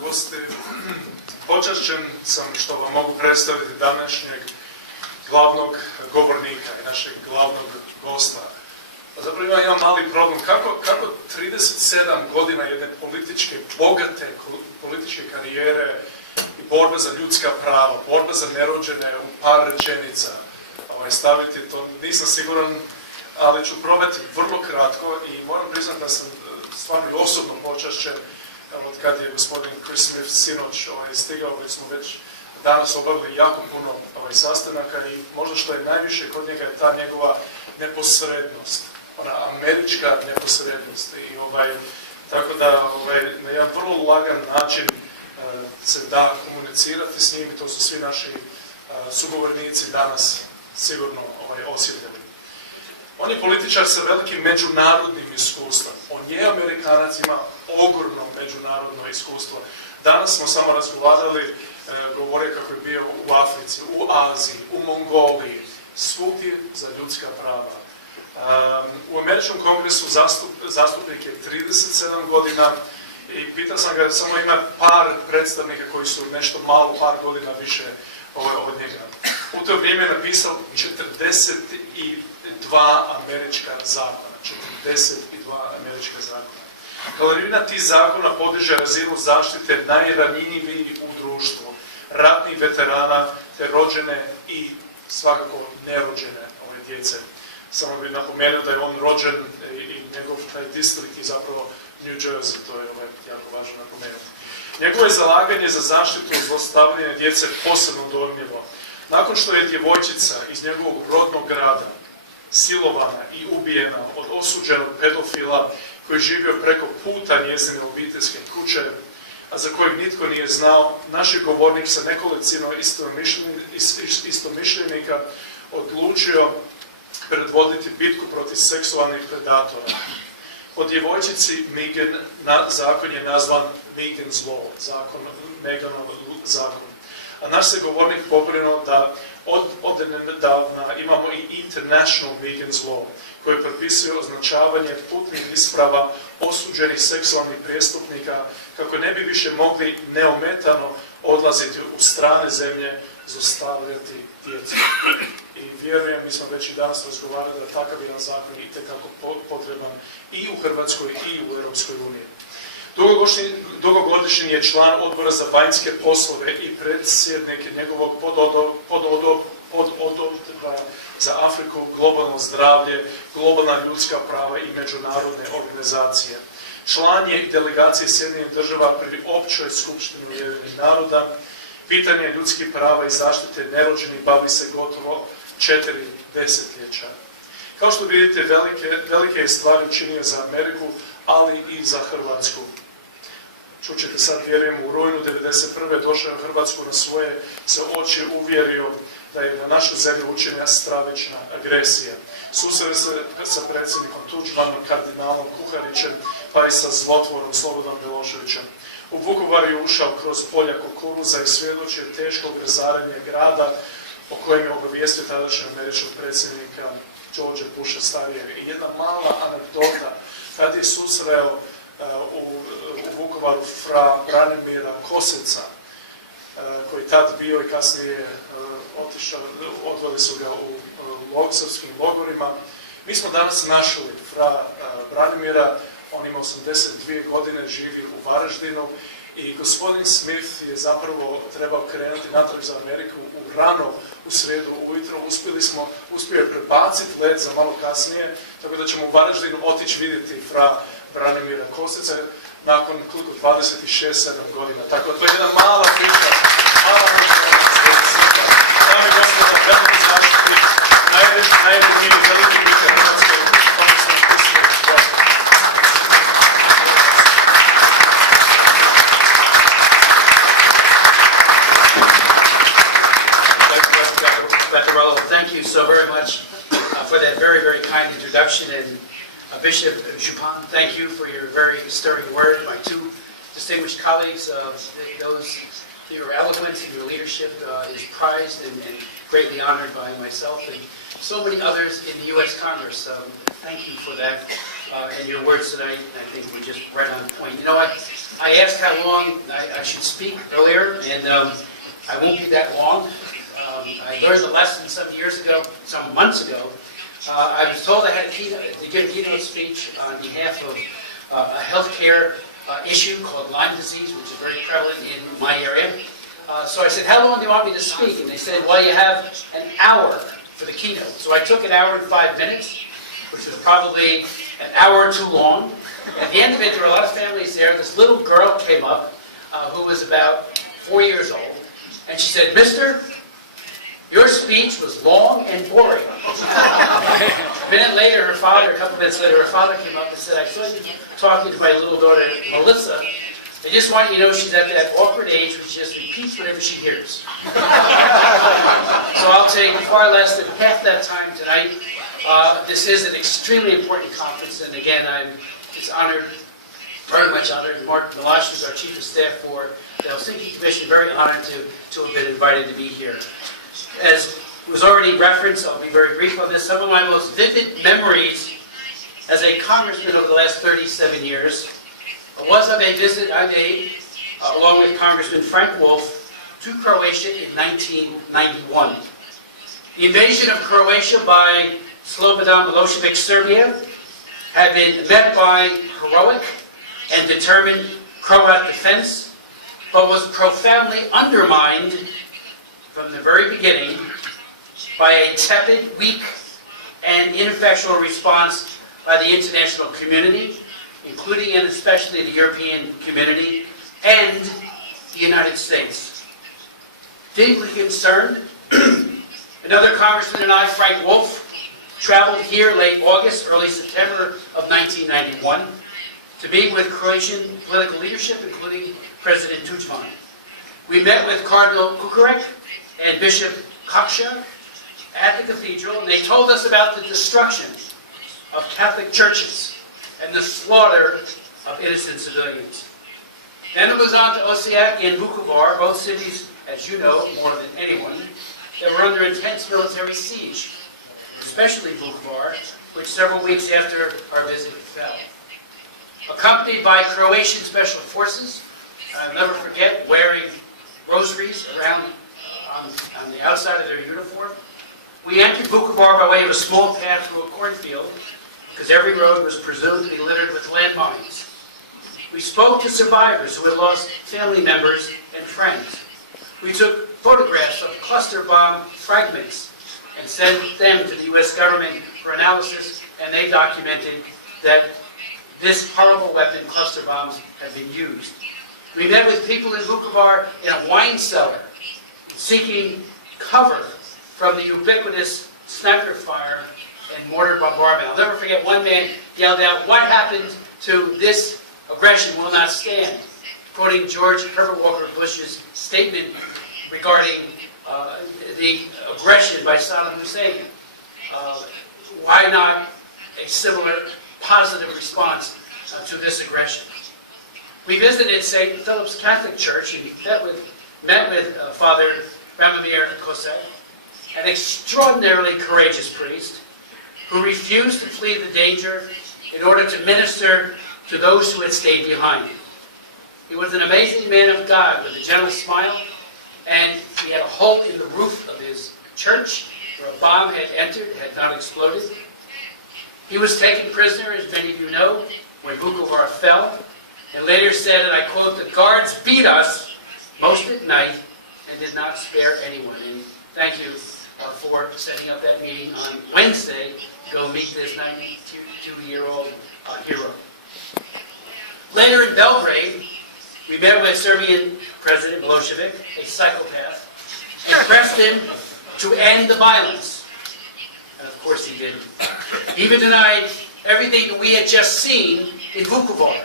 gosti, počašćen sam što vam mogu predstaviti današnjeg glavnog govornika i našeg glavnog gosta. Zapravo imam mali problem. Kako 37 godina jedne bogate političke karijere i borbe za ljudska prava, borbe za nerođene u par rečenica staviti, to nisam siguran, ali ću probati vrlo kratko i moram priznati da sam stvarno i osobno počašćen od kad je gospodin Chris Smith sinoć stigao, već smo već danas obavili jako puno sastanaka i možda što je najviše kod njega je ta njegova neposrednost, ona američka neposrednost. I tako da na jedan vrlo lagan način se da komunicirati s njim i to su svi naši sugovornici danas sigurno osjetili. On je političar sa velikim međunarodnim iskustvom. On je Amerikanac, ima ogromno međunarodno iskustvo. Danas smo samo razgovarali, govore kako je bio u Africi, u Aziji, u Mongoliji, svugdje za ljudska prava. U Američkom kongresu zastupnik je 37 godina i pitao sam ga, samo ima par predstavnika koji su nešto malo, par godina više od njega. U to vrijeme je napisao 42 američka zakona. 42 američka zakona. Kalorina tih zakona podiže razinu zaštite najranjivijih u društvu, ratnih veterana, te rođene i svakako nerođene djece. Samo bih napomenuo da je on rođen i njegov taj distrikt je zapravo New Jersey, to je jako važno napomenuti. Njegovo je zalaganje za zaštitu zlostavljanja djece posebno dojmljivo. Nakon što je djevojčica iz njegovog rodnog grada silovana i ubijena od osuđenog pedofila koji je živio preko puta njezine obiteljske kuće, a za kojeg nitko nije znao, naš je govornik sa nekolicino istomišljenika odlučio predvoditi bitku protiv seksualnih predatora. Po djevojčici Megan zakon je nazvan Megan's Law, Meganov zakon. A naš se govornik pobrinuo da od nedavna imamo i International Megan's Law, koji propisuje označavanje putnih isprava osuđenih seksualnih prijestupnika kako ne bi više mogli neometano odlaziti u strane zemlje, zlostavljati djecu. I vjerujem, mi smo već i danas razgovarali da takav jedan zakon je itekako potreban i u Hrvatskoj i u Europskoj uniji. Dugogodišnji je član odbora za vanjske poslove i predsjednik njegovog pododbora za Afriku, globalno zdravlje, globalna ljudska prava i međunarodne organizacije. Član je delegacije Sjedinjenih država pri općoj skupštini Ujedinjenih naroda. Pitanje ljudskih prava i zaštite nerođenih bavi se gotovo 4 desetljeća. Kao što vidite, velike je stvari učinio za Ameriku, ali i za Hrvatsku. Čućete sad, vjerujem, u rujnu 1991. došao u Hrvatsku na svoje se oči uvjerio da je na našu zemlju učinjena stravična agresija. Susreo se sa predsjednikom Tuđmanom, kardinalom Kuharićem, pa i sa zlotvorom Slobodanom Miloševićem. U Vukovar je ušao kroz polja kukuruza i svjedočio teško razaranje grada o kojem je obavijestio tadašnjeg američkog predsjednika George Busha starijeg. I jedna mala anegdota, kad je susreo u Vukovaru fra Branimira Koseca, koji tad bio i kasnije otišao, odveli su ga u srpskim logorima. Mi smo danas našli fra Branimira, on ima 82 godine, živi u Varaždinu i gospodin Smith je zapravo trebao krenuti natrag za Ameriku u srijedu ujutro. Uspio je prebaciti let za malo kasnije, tako da ćemo u Varaždinu otići vidjeti fra Branimira Koseca nakon koliko 26-7 godina. Tako da to je jedna mala priča. Dame i gospodo, veliki zaštitnik, najredniji veliki priča Hrvatske, Congressman Boris. Thank you so very much for that very, very kind introduction. And Bishop Chupin, thank you for your very stirring word. My two distinguished colleagues, your eloquence and your leadership is prized and greatly honored by myself and so many others in the U.S. Congress. Thank you for that. and your words tonight, I think, were just right on point. You know what? I asked how long I should speak earlier, and I won't be that long. I learned the lesson some years ago, some months ago. I was told I had to give a keynote speech on behalf of a healthcare issue called Lyme disease, which is very prevalent in my area. So I said, how long do you want me to speak? And they said, well, you have an hour for the keynote. So I took an hour and 5 minutes, which was probably an hour too long. At the end of it, there were a lot of families there. This little girl came up who was about 4 years old, and she said, Mister, your speech was long and boring. A minute later, a couple minutes later, her father came up and said, I saw you talking to my little daughter, Melissa. I just want you to know she's at that awkward age where she just repeats whatever she hears. So I'll take far less than half that time tonight. This is an extremely important conference, and again, I'm honored, very much honored. Mark Milosh is our Chief of Staff for the Helsinki Commission, very honored to have been invited to be here. As was already referenced, I'll be very brief on this, some of my most vivid memories as a congressman over the last 37 years was of a visit I made, along with Congressman Frank Wolf, to Croatia in 1991. The invasion of Croatia by Slobodan Milosevic Serbia had been met by heroic and determined Croat defense, but was profoundly undermined from the very beginning by a tepid, weak, and ineffectual response by the international community, including and especially the European community and the United States. Deeply concerned, another congressman and I, Frank Wolf, traveled here late August, early September of 1991 to meet with Croatian political leadership, including President Tudjman. We met with Cardinal Kukarek and Bishop Kakša at the cathedral, and they told us about the destruction of Catholic churches and the slaughter of innocent civilians. Then it was on to Osijek and Vukovar, both cities, as you know, more than anyone, that were under intense military siege, especially Vukovar, which several weeks after our visit fell. Accompanied by Croatian special forces, I'll never forget, wearing rosaries around on the outside of their uniform, we entered Vukovar by way of a small path through a cornfield, because every road was presumed to be littered with landmines. We spoke to survivors who had lost family members and friends. We took photographs of cluster bomb fragments and sent them to the U.S. government for analysis, and they documented that this horrible weapon, cluster bombs, had been used. We met with people in Vukovar in a wine cellar, seeking cover from the ubiquitous sniper fire and mortar bombardment. I'll never forget one man yelled out, "What happened to this aggression will not stand," quoting George Herbert Walker Bush's statement regarding the aggression by Saddam Hussein. Why not a similar positive response to this aggression? We visited St. Philip's Catholic Church and met with Father Ramomir Kosek, an extraordinarily courageous priest who refused to flee the danger in order to minister to those who had stayed behind. He was an amazing man of God with a gentle smile, and he had a hole in the roof of his church where a bomb had entered, had not exploded. He was taken prisoner, as many of you know, when Vukovar fell, and later said, and I quote, "The guards beat us most at night and did not spare anyone." And thank you for setting up that meeting on Wednesday to go meet this 92-year-old hero. Later in Belgrade, we met with Serbian President Milosevic, a psychopath, and pressed him to end the violence. And of course he didn't. He even denied everything that we had just seen in Vukovar.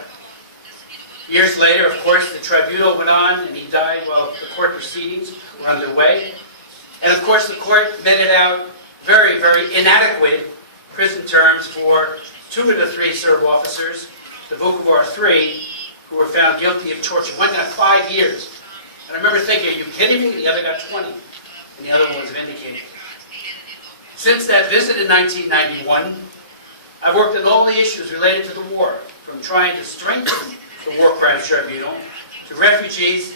Years later, of course, the tribunal went on, and he died while the court proceedings were underway. And of course, the court meted out very, very inadequate prison terms for 2 of the 3 Serb officers, the Vukovar 3, who were found guilty of torture. One got 5 years. And I remember thinking, are you kidding me? The other got 20. And the other one was vindicated. Since that visit in 1991, I've worked on all the issues related to the war, from trying to strengthen the War Crimes Tribunal, to refugees,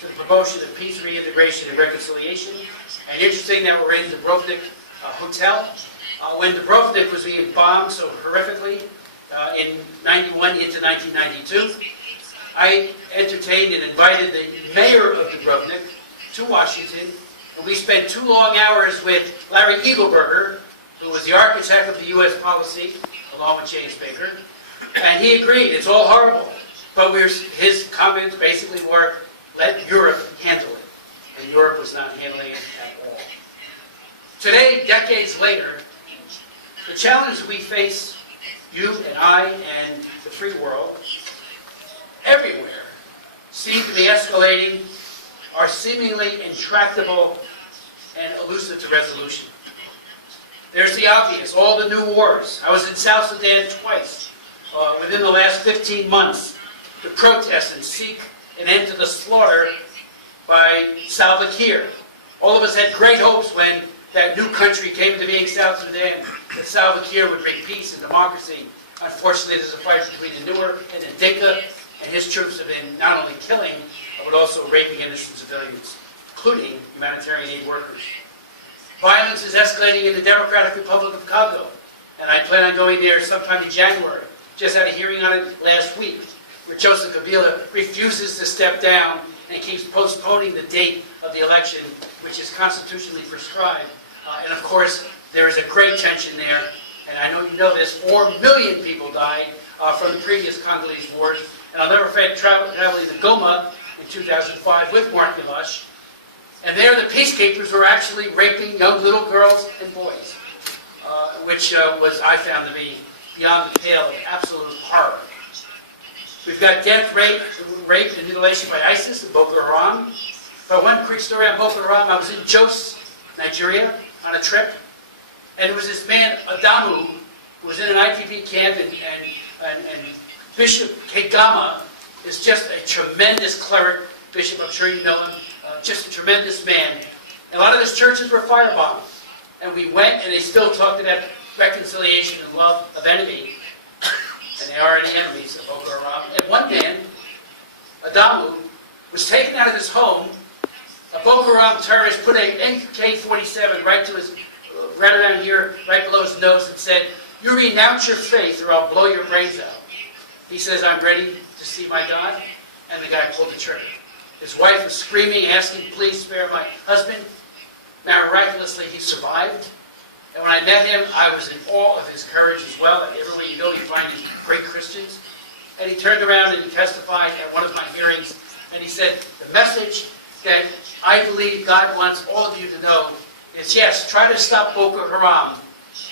to the promotion of peace, reintegration, and reconciliation. And interesting that we're in the Dubrovnik hotel. When Dubrovnik was being bombed so horrifically in 91 into 1992, I entertained and invited the mayor of Dubrovnik to Washington, and we spent 2 long hours with Larry Eagleburger, who was the architect of the U.S. policy, along with James Baker, and he agreed, it's all horrible. But his comments basically were, let Europe handle it. And Europe was not handling it at all. Today, decades later, the challenge we face, you and I and the free world, everywhere, seem to be escalating, are seemingly intractable and elusive to resolution. There's the obvious, all the new wars. I was in South Sudan twice within the last 15 months to protest and seek an end to the slaughter by Salva Kiir. All of us had great hopes when that new country came into being, South Sudan, that Salva Kiir would bring peace and democracy. Unfortunately, there's a fight between the Nuer and the Dinka, and his troops have been not only killing, but also raping innocent civilians, including humanitarian aid workers. Violence is escalating in the Democratic Republic of Congo, and I plan on going there sometime in January. Just had a hearing on it last week, where Joseph Kabila refuses to step down and keeps postponing the date of the election, which is constitutionally prescribed. And of course, there is a great tension there, and I know you know this, 4 million people died from the previous Congolese wars, and I'll never forget traveling to Goma in 2005 with Mark Milosh, and there the peacekeepers were actually raping young little girls and boys, which I found to be beyond the pale of absolute horror. We've got death, rape, and mutilation by ISIS and Boko Haram. But one quick story on Boko Haram, I was in Jos, Nigeria, on a trip, and it was this man, Adamu, who was in an IDP camp, and Bishop Kegama is just a tremendous cleric, bishop, I'm sure you know him, just a tremendous man. And a lot of his churches were firebombed. And we went, and they still talked about reconciliation and love of enemy. And they are the enemies of Boko Haram. And one man, Adamu, was taken out of his home. A Boko Haram terrorist put an AK-47 right around here, right below his nose, and said, "You renounce your faith or I'll blow your brains out." He says, "I'm ready to see my God." And the guy pulled the trigger. His wife was screaming, asking, "Please spare my husband." Miraculously, he survived. And when I met him, I was in awe of his courage as well. And everywhere you go, you find these great Christians. And he turned around and he testified at one of my hearings. And he said, the message that I believe God wants all of you to know is, yes, try to stop Boko Haram,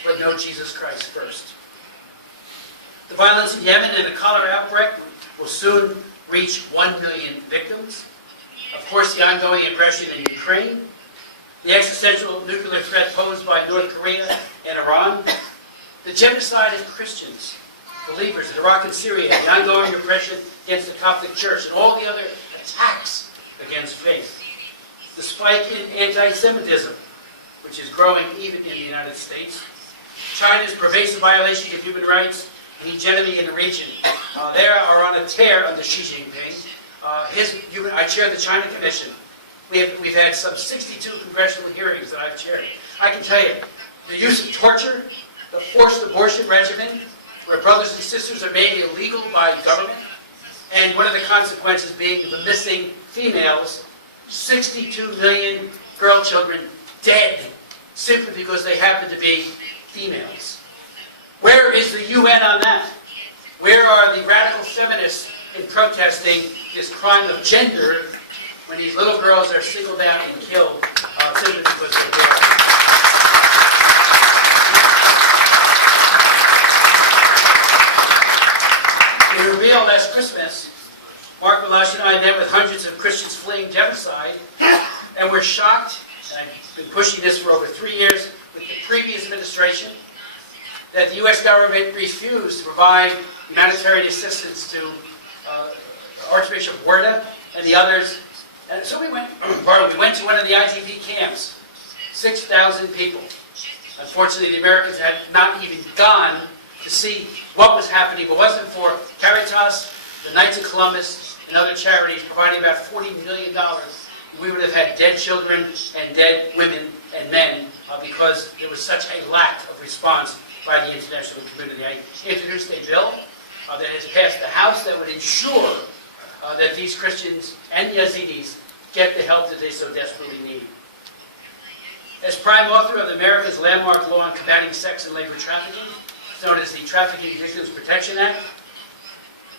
but know Jesus Christ first. The violence in Yemen and the cholera outbreak will soon reach 1 million victims. Of course, the ongoing aggression in Ukraine, the existential nuclear threat posed by North Korea and Iran, the genocide of Christians, believers in Iraq and Syria, the ongoing oppression against the Coptic Church, and all the other attacks against faith, the spike in anti-Semitism, which is growing even in the United States, China's pervasive violations of human rights, and hegemony in the region. They are on a tear under Xi Jinping. I chair the China Commission. We've had some 62 congressional hearings that I've chaired. I can tell you, the use of torture, the forced abortion regimen, where brothers and sisters are made illegal by government, and one of the consequences being the missing females, 62 million girl children dead simply because they happen to be females. Where is the UN on that? Where are the radical feminists in protesting this crime of gender when these little girls are singled out and killed simply because they're girls? In Rio last Christmas, Mark Milosh and I met with hundreds of Christians fleeing genocide, and we're shocked, and I've been pushing this for over 3 years with the previous administration, that the U.S. government refused to provide humanitarian assistance to Archbishop Huerta and the others. And so we went to one of the IDP camps, 6,000 people. Unfortunately, the Americans had not even gone to see what was happening. If it wasn't for Caritas, the Knights of Columbus, and other charities providing about $40 million, we would have had dead children and dead women and men because there was such a lack of response by the international community. I introduced a bill that has passed the House that would ensure that these Christians and Yazidis get the help that they so desperately need. As prime author of America's landmark law on combating sex and labor trafficking, known as the Trafficking Victims Protection Act,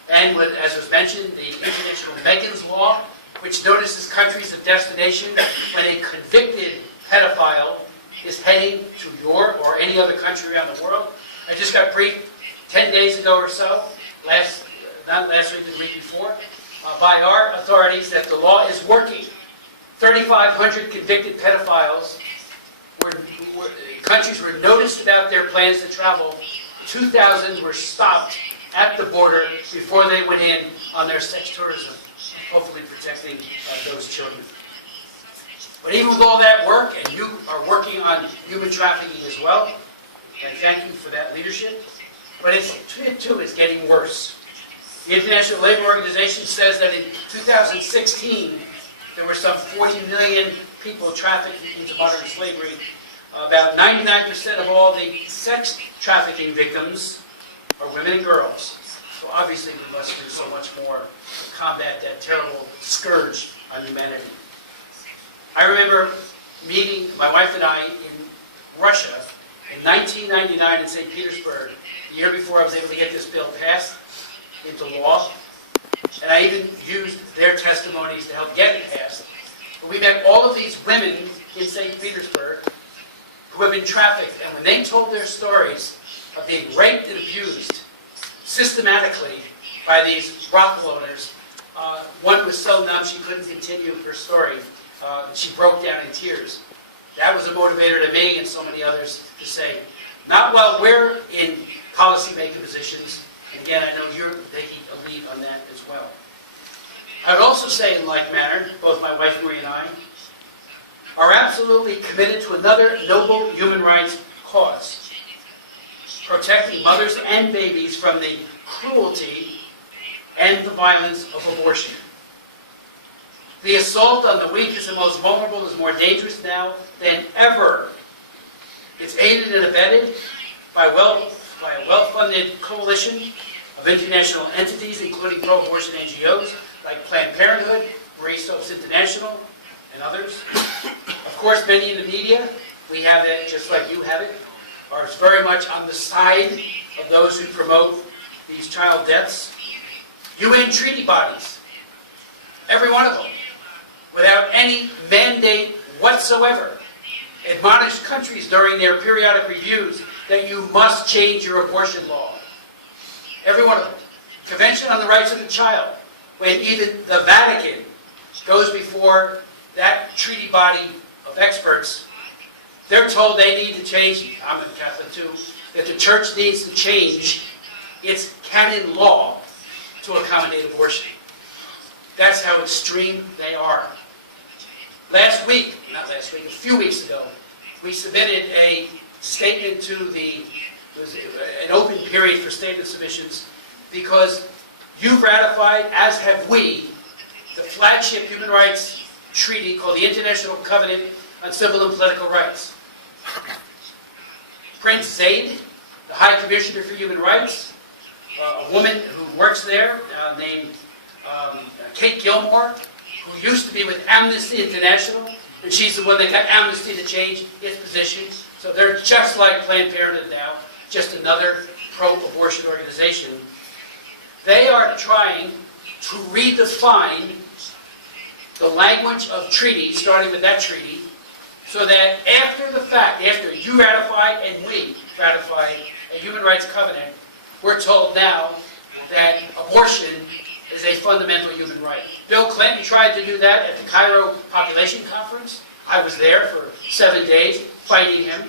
and as was mentioned, the International Megan's Law, which notices countries of destination when a convicted pedophile is heading to your or any other country around the world. I just got briefed 10 days ago or so, not last week, the week before, by our authorities that the law is working. 3,500 convicted pedophiles countries were noticed about their plans to travel. 2,000 were stopped at the border before they went in on their sex tourism, hopefully protecting those children. But even with all that work, and you are working on human trafficking as well, and thank you for that leadership, but it too is getting worse. The International Labor Organization says that in 2016, there were some 40 million people trafficked into modern slavery. About 99% of all the sex trafficking victims are women and girls. So obviously we must do so much more to combat that terrible scourge on humanity. I remember meeting my wife and I in Russia in 1999 in St. Petersburg, the year before I was able to get this bill passed into law. And I even used their testimonies to help get it passed. But we met all of these women in St. Petersburg who have been trafficked, and when they told their stories of being raped and abused systematically by these brothel owners, one was so numb she couldn't continue her story. She broke down in tears. That was a motivator to me and so many others to say, not while we're in policy-making positions, and again, I know you're taking a lead on that as well. I would also say in like manner, both my wife Marie and I are absolutely committed to another noble human rights cause, protecting mothers and babies from the cruelty and the violence of abortion. The assault on the weakest and most vulnerable is more dangerous now than ever. It's aided and abetted by a well-funded coalition of international entities, including pro-abortion NGOs like Planned Parenthood, Marie Stopes International, and others. Of course, many in the media, we have it just like you have it, are very much on the side of those who promote these child deaths. UN treaty bodies, every one of them, without any mandate whatsoever, admonish countries during their periodic reviews that you must change your abortion law. Every one of them. Convention on the Rights of the Child, when even the Vatican goes before that treaty body of experts, they're told they need to change, I'm a Catholic too, that the church needs to change its canon law to accommodate abortion. That's how extreme they are. A few weeks ago, we submitted a statement to an open period for statement submissions because you've ratified, as have we, the flagship human rights treaty called the International Covenant on Civil and Political Rights. Prince Zaid, the High Commissioner for Human Rights, a woman who works there named Kate Gilmore, who used to be with Amnesty International, and she's the one that got Amnesty to change its position. So they're just like Planned Parenthood now, just another pro-abortion organization. They are trying to redefine the language of treaties, starting with that treaty, so that after the fact, after you ratified and we ratified a human rights covenant, we're told now that abortion is a fundamental human right. Bill Clinton tried to do that at the Cairo Population Conference. I was there for 7 days fighting him.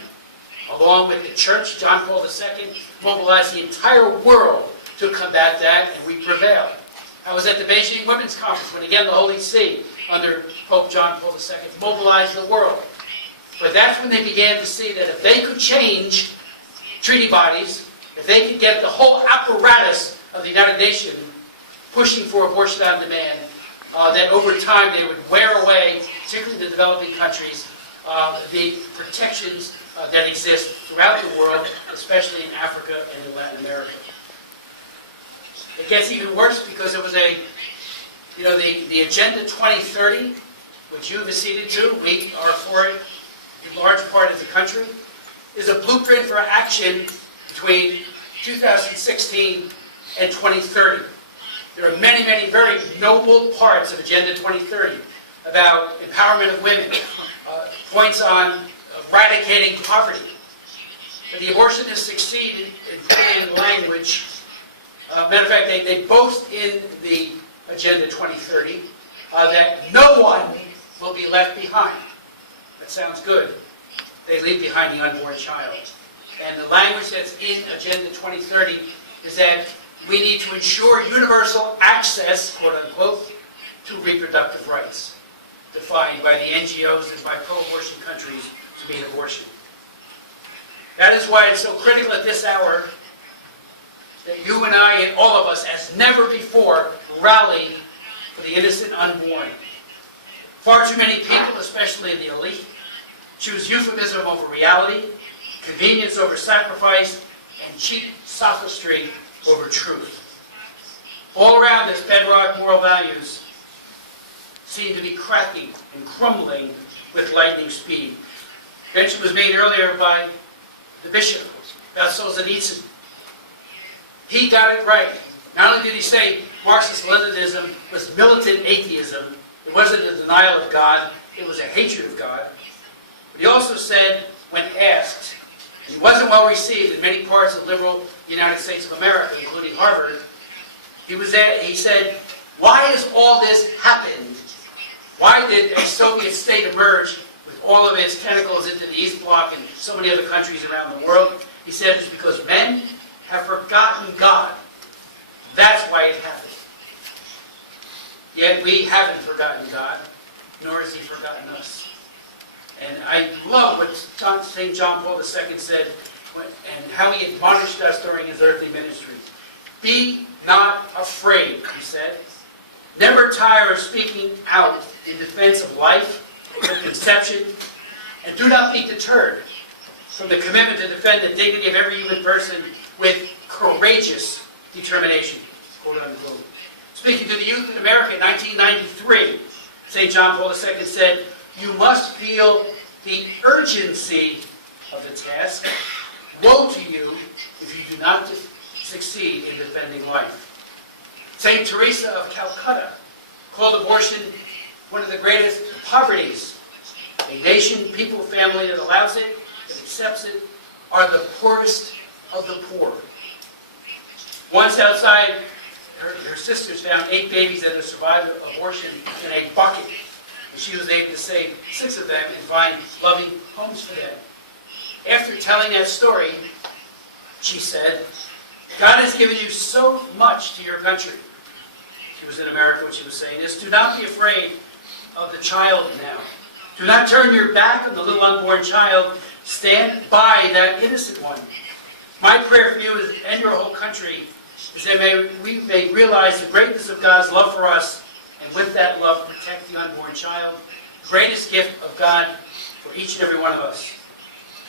Along with the church, John Paul II mobilized the entire world to combat that, and we prevailed. I was at the Beijing Women's Conference when, again, the Holy See, under Pope John Paul II, mobilized the world. But that's when they began to see that if they could change treaty bodies if they could get the whole apparatus of the United Nations pushing for abortion on demand, that over time they would wear away, particularly the developing countries, the protections that exist throughout the world, especially in Africa and in Latin America. It gets even worse because it was the Agenda 2030, which you've acceded to, we are for it in large part of the country, is a blueprint for action between 2016 and 2030. There are many, many very noble parts of Agenda 2030 about empowerment of women, points on eradicating poverty. But the abortionists succeed in putting in language. Matter of fact, they boast in the Agenda 2030 that no one will be left behind. That sounds good. They leave behind the unborn child. And the language that's in Agenda 2030 is that we need to ensure universal access, quote unquote, to reproductive rights, defined by the NGOs and by pro-abortion countries to mean abortion. That is why it's so critical at this hour that you and I and all of us, as never before, rally for the innocent unborn. Far too many people, especially in the elite, choose euphemism over reality, convenience over sacrifice, and cheap sophistry over truth. All around us, bedrock moral values seem to be cracking and crumbling with lightning speed. Mention was made earlier by the bishop about Solzhenitsyn. He got it right. Not only did he say Marxist-Leninism was militant atheism, it wasn't a denial of God, it was a hatred of God. But he also said, when asked, and he wasn't well received in many parts of the liberal United States of America, including Harvard, he said, why has all this happened? Why did a Soviet state emerge with all of its tentacles into the East Bloc and so many other countries around the world? He said it's because men have forgotten God. That's why it happened. Yet we haven't forgotten God, nor has he forgotten us. And I love what St. John Paul II said and how he admonished us during his earthly ministry. Be not afraid, he said. Never tire of speaking out in defense of life, of conception, and do not be deterred from the commitment to defend the dignity of every human person with courageous determination, quote unquote. Speaking to the youth in America in 1993, St. John Paul II said, you must feel the urgency of the task. Woe to you if you do not succeed in defending life. St. Teresa of Calcutta called abortion one of the greatest poverties. A nation, people, family that allows it, that accepts it, are the poorest of the poor. Once outside, her sisters found 8 babies that had survived abortion in a bucket. And she was able to save 6 of them and find loving homes for them. After telling that story, she said, God has given you so much to your country. She was in America when she was saying this. Do not be afraid of the child now. Do not turn your back on the little unborn child. Stand by that innocent one. My prayer for you and your whole country is that we may realize the greatness of God's love for us, and with that love protect the unborn child, the greatest gift of God for each and every one of us.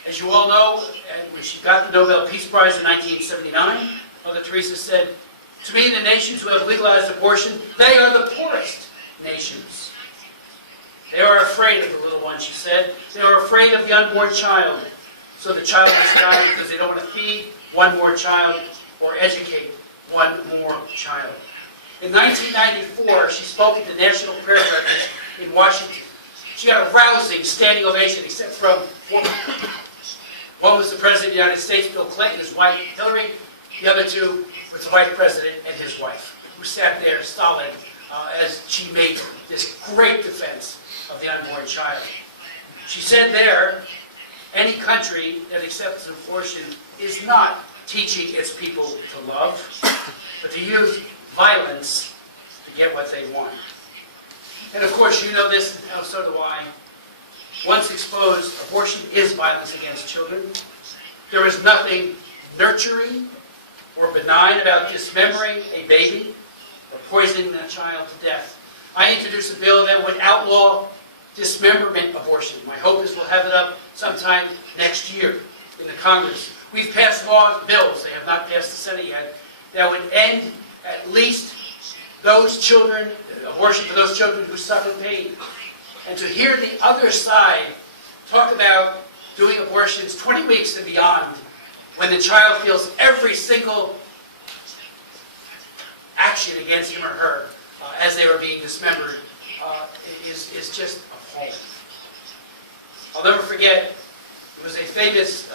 As you all know, when she got the Nobel Peace Prize in 1979, Mother Teresa said, to me, the nations who have legalized abortion, they are the poorest nations. They are afraid of the little one, she said. They are afraid of the unborn child. So the child must die because they don't want to feed one more child or educate one more child. In 1994, she spoke at the National Prayer Breakfast in Washington. She got a rousing standing ovation, except from 4 people. One was the President of the United States, Bill Clinton, his wife, Hillary. The other 2 was the Vice President and his wife, who sat there stolid as she made this great defense of the unborn child. She said there, any country that accepts abortion is not teaching its people to love, but to use violence to get what they want. And of course, you know this, and so do I. Once exposed, abortion is violence against children. There is nothing nurturing or benign about dismembering a baby or poisoning that child to death. I introduced a bill that would outlaw dismemberment abortion. My hope is we'll have it up sometime next year in the Congress. We've passed bills, they have not passed the Senate yet, that would end at least those children, abortion for those children who suffer pain. And to hear the other side talk about doing abortions 20 weeks and beyond, when the child feels every single action against him or her as they were being dismembered, is just appalling. I'll never forget, it was a famous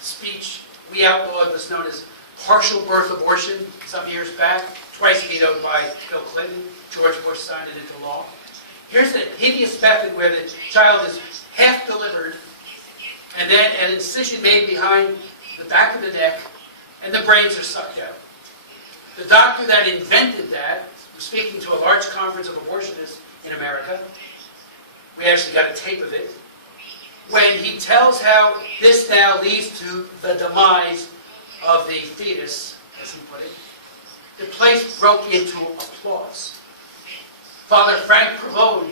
speech we outlawed, was known as partial birth abortion some years back, twice vetoed by Bill Clinton. George Bush signed it into law. Here's the hideous method where the child is half delivered and then an incision made behind the back of the neck and the brains are sucked out. The doctor that invented that was speaking to a large conference of abortionists in America. We actually got a tape of it. When he tells how this now leads to the demise of the fetus, as he put it, the place broke into applause. Father Frank Pavone,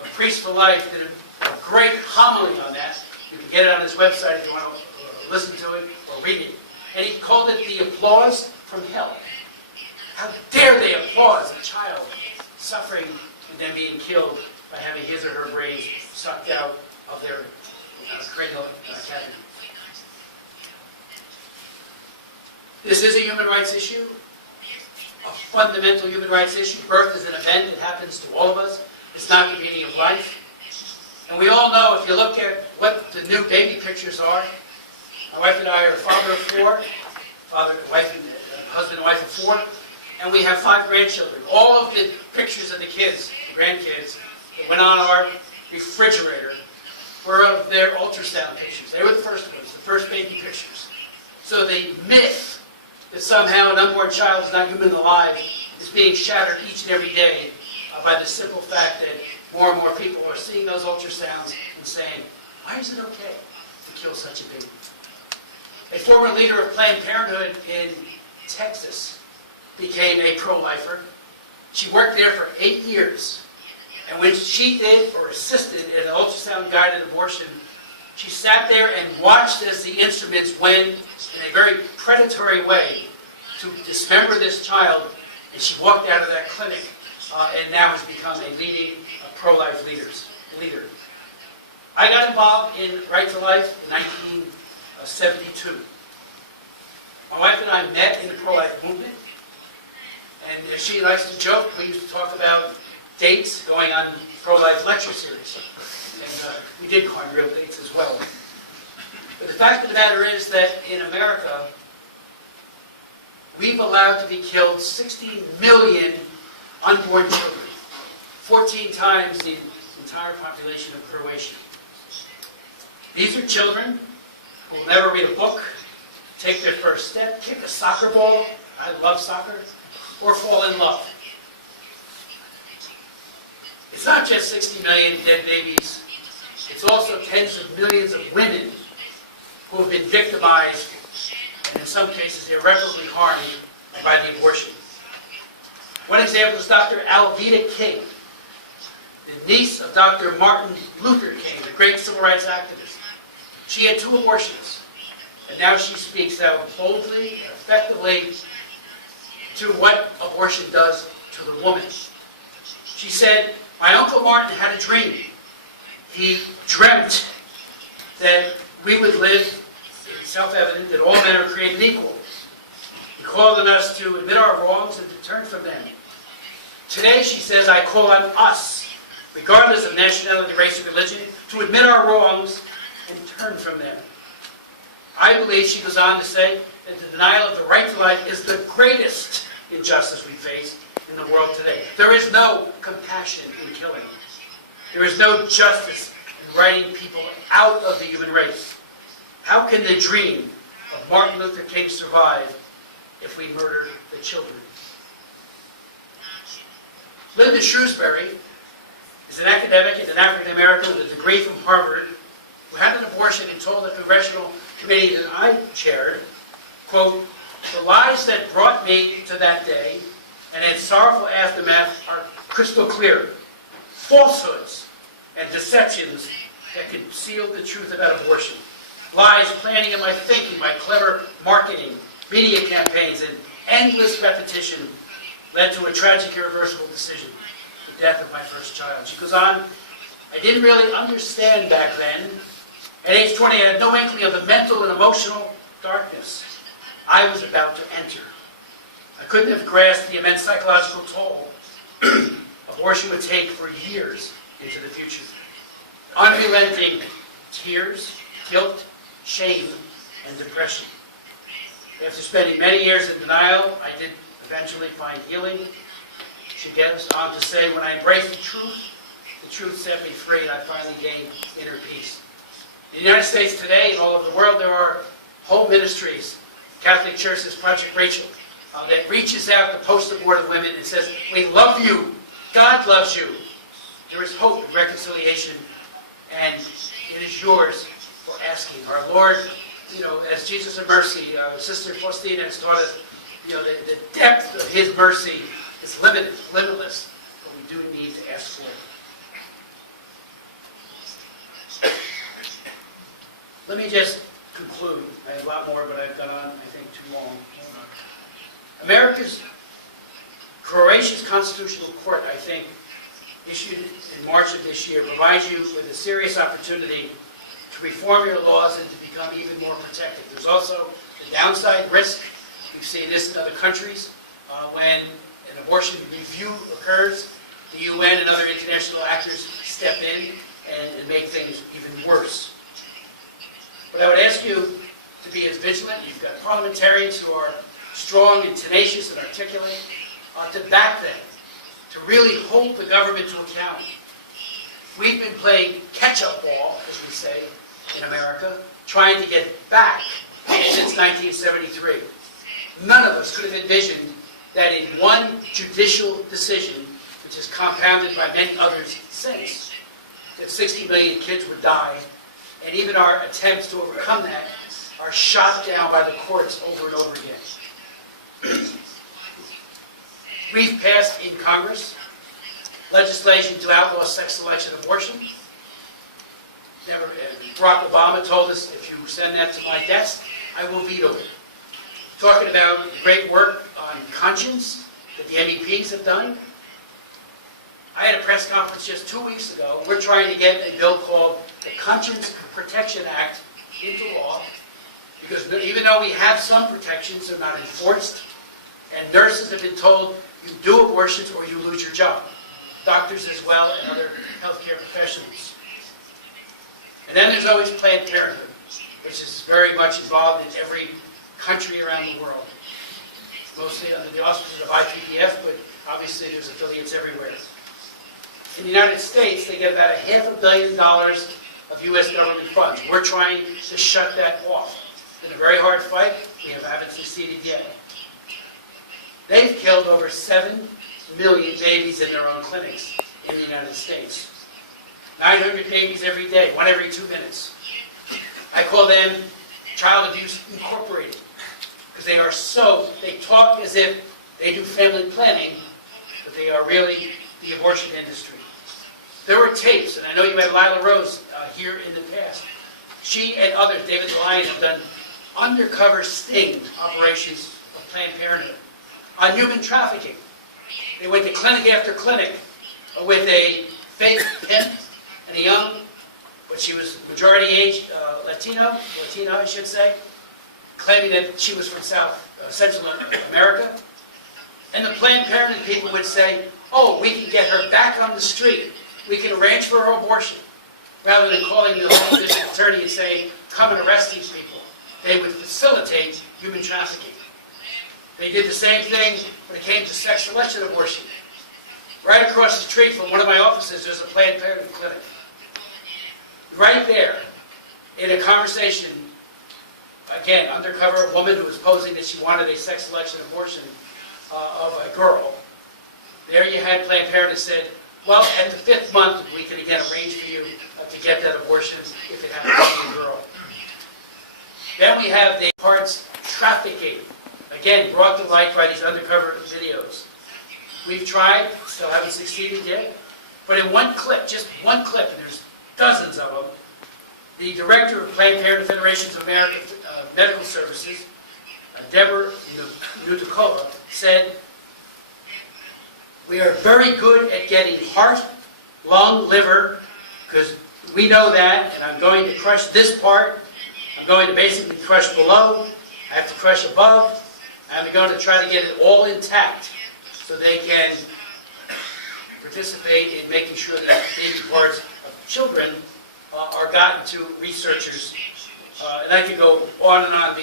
a Priest for Life, did a great homily on that. You can get it on his website if you want to listen to it or read it. And he called it the applause from hell. How dare they applaud a child suffering and then being killed by having his or her brains sucked out of their cranial cavity. This is a human rights issue, a fundamental human rights issue. Birth is an event that happens to all of us. It's not the beginning of life. And we all know, if you look at what the new baby pictures are, my wife and I are a father of 4, husband and wife of 4, and we have 5 grandchildren. All of the pictures of the kids, the grandkids, that went on our refrigerator were of their ultrasound pictures. They were the first ones, the first baby pictures. So the myth that somehow an unborn child is not human alive is being shattered each and every day by the simple fact that more and more people are seeing those ultrasounds and saying, why is it okay to kill such a baby? A former leader of Planned Parenthood in Texas became a pro-lifer. She worked there for 8 years. And when she did or assisted in an ultrasound-guided abortion, she sat there and watched as the instruments went in a very predatory way to dismember this child. And she walked out of that clinic and now has become a leading pro-life leader. I got involved in Right to Life in 1972. My wife and I met in the pro-life movement. And as she likes to joke, we used to talk about dates going on pro-life lecture series. And we did go on real dates as well. But the fact of the matter is that in America, we've allowed to be killed 16 million unborn children, 14 times the entire population of Croatia. These are children who will never read a book, take their first step, kick a soccer ball, I love soccer, or fall in love. It's not just 60 million dead babies, it's also tens of millions of women who have been victimized and in some cases irreparably harmed by the abortion. One example is Dr. Alveda King, the niece of Dr. Martin Luther King, the great civil rights activist. She had 2 abortions, and now she speaks out boldly and effectively to what abortion does to the woman. She said, my Uncle Martin had a dream. He dreamt that we would live, it's self-evident, that all men are created equal. He called on us to admit our wrongs and to turn from them. Today, she says, I call on us, regardless of nationality, race, or religion, to admit our wrongs and turn from them. I believe, she goes on to say, that the denial of the right to life is the greatest injustice we face in the world today. There is no compassion in killing. There is no justice in writing people out of the human race. How can the dream of Martin Luther King survive if we murder the children? Linda Shrewsbury is an academic and an African American with a degree from Harvard who had an abortion and told the congressional committee that I chaired, quote, The lies that brought me to that day and its sorrowful aftermath are crystal clear. Falsehoods and deceptions that concealed the truth about abortion. Lies planning in my thinking by clever marketing, media campaigns, and endless repetition led to a tragic, irreversible decision, the death of my first child. She goes on, I didn't really understand back then. At age 20, I had no inkling of the mental and emotional darkness I was about to enter. I couldn't have grasped the immense psychological toll abortion would take for years into the future. Unrelenting tears, guilt, shame, and depression. After spending many years in denial, I did eventually find healing. She gets on to say, when I embraced the truth set me free, and I finally gained inner peace. In the United States today and all over the world, there are home ministries. Catholic Church's Project Rachel that reaches out to post-abortive women and says, we love you. God loves you. There is hope and reconciliation, and it is yours for asking. Our Lord, as Jesus of mercy, Sister Faustina has taught us, the depth of His mercy is limitless, but we do need to ask for it. Let me just conclude. I have a lot more, but I've gone on, I think, too long. Croatia's Constitutional Court, I think, issued in March of this year, provides you with a serious opportunity to reform your laws and to become even more protective. There's also the downside risk. We've seen this in other countries. When an abortion review occurs, the UN and other international actors step in and make things even worse. But I would ask you to be as vigilant. You've got parliamentarians who are strong and tenacious and articulate, to back them, to really hold the government to account. We've been playing catch-up ball, as we say in America, trying to get back since 1973. None of us could have envisioned that in one judicial decision, which is compounded by many others since, that 60 million kids would die, and even our attempts to overcome that are shot down by the courts over and over again. We've passed in Congress legislation to outlaw sex-selection abortion. Barack Obama told us, if you send that to my desk, I will veto it. Talking about the great work on conscience that the MEPs have done. I had a press conference just 2 weeks ago. We're trying to get a bill called the Conscience Protection Act into law, because even though we have some protections, they're not enforced, and nurses have been told you do abortions or you lose your job. Doctors as well, and other healthcare professionals. And then there's always Planned Parenthood, which is very much involved in every country around the world. Mostly under the auspices of IPDF, but obviously there's affiliates everywhere. In the United States, they get about $500 million of U.S. government funds. We're trying to shut that off. It's been a very hard fight. We haven't succeeded yet. They've killed over 7 million babies in their own clinics in the United States. 900 babies every day, 1 every 2 minutes. I call them Child Abuse Incorporated, because they talk as if they do family planning, but they are really the abortion industry. There were tapes, and I know you had Lila Rose here in the past. She and others, David Lyon, have done undercover sting operations of Planned Parenthood on human trafficking. They went to clinic after clinic with a fake pimp and a young, but she was majority-age Latino I should say, claiming that she was from Central America. And the Planned Parenthood people would say, oh, we can get her back on the street. We can arrange for her abortion. Rather than calling the local district attorney and saying, come and arrest these people. They would facilitate human trafficking. They did the same thing when it came to sex selection abortion. Right across the street from one of my offices, there's a Planned Parenthood clinic. Right there, in a conversation, again, undercover, a woman who was posing that she wanted a sex selection abortion of a girl. There you had Planned Parenthood said, well, at the 5th month, we can again arrange for you to get that abortion if it happens to be a girl. Then we have the parts trafficking. again, brought to light by these undercover videos. We've tried, still haven't succeeded yet, but in one clip, just one clip, and there's dozens of them, the director of Planned Parenthood Federations of America Medical Services, Deborah Nutukova, said, "We are very good at getting heart, lung, liver, because we know that, and I'm going to crush this part. I'm going to basically crush below. I have to crush above. I'm going to try to get it all intact so they can participate in making sure that baby parts of children are gotten to researchers." And I could go on and on. The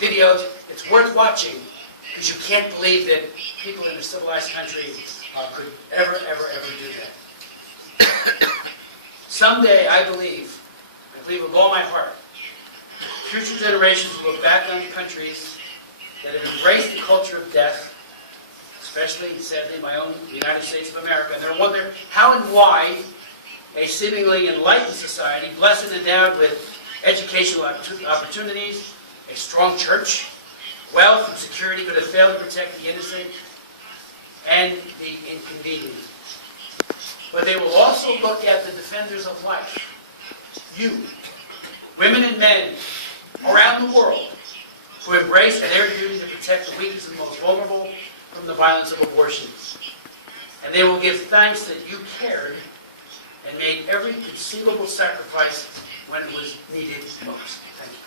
videos, it's worth watching because you can't believe that people in a civilized country could ever do that. Someday, I believe with all my heart, future generations will look back on countries that have embraced the culture of death, especially, sadly, my own United States of America, and they'll wonder how and why a seemingly enlightened society, blessed and endowed with educational opportunities, a strong church, wealth and security could have failed to protect the innocent and the inconvenient. But they will also look at the defenders of life, you, women and men around the world, who embrace their duty to protect the weakest and most vulnerable from the violence of abortion. And they will give thanks that you cared and made every conceivable sacrifice when it was needed most. Thank you.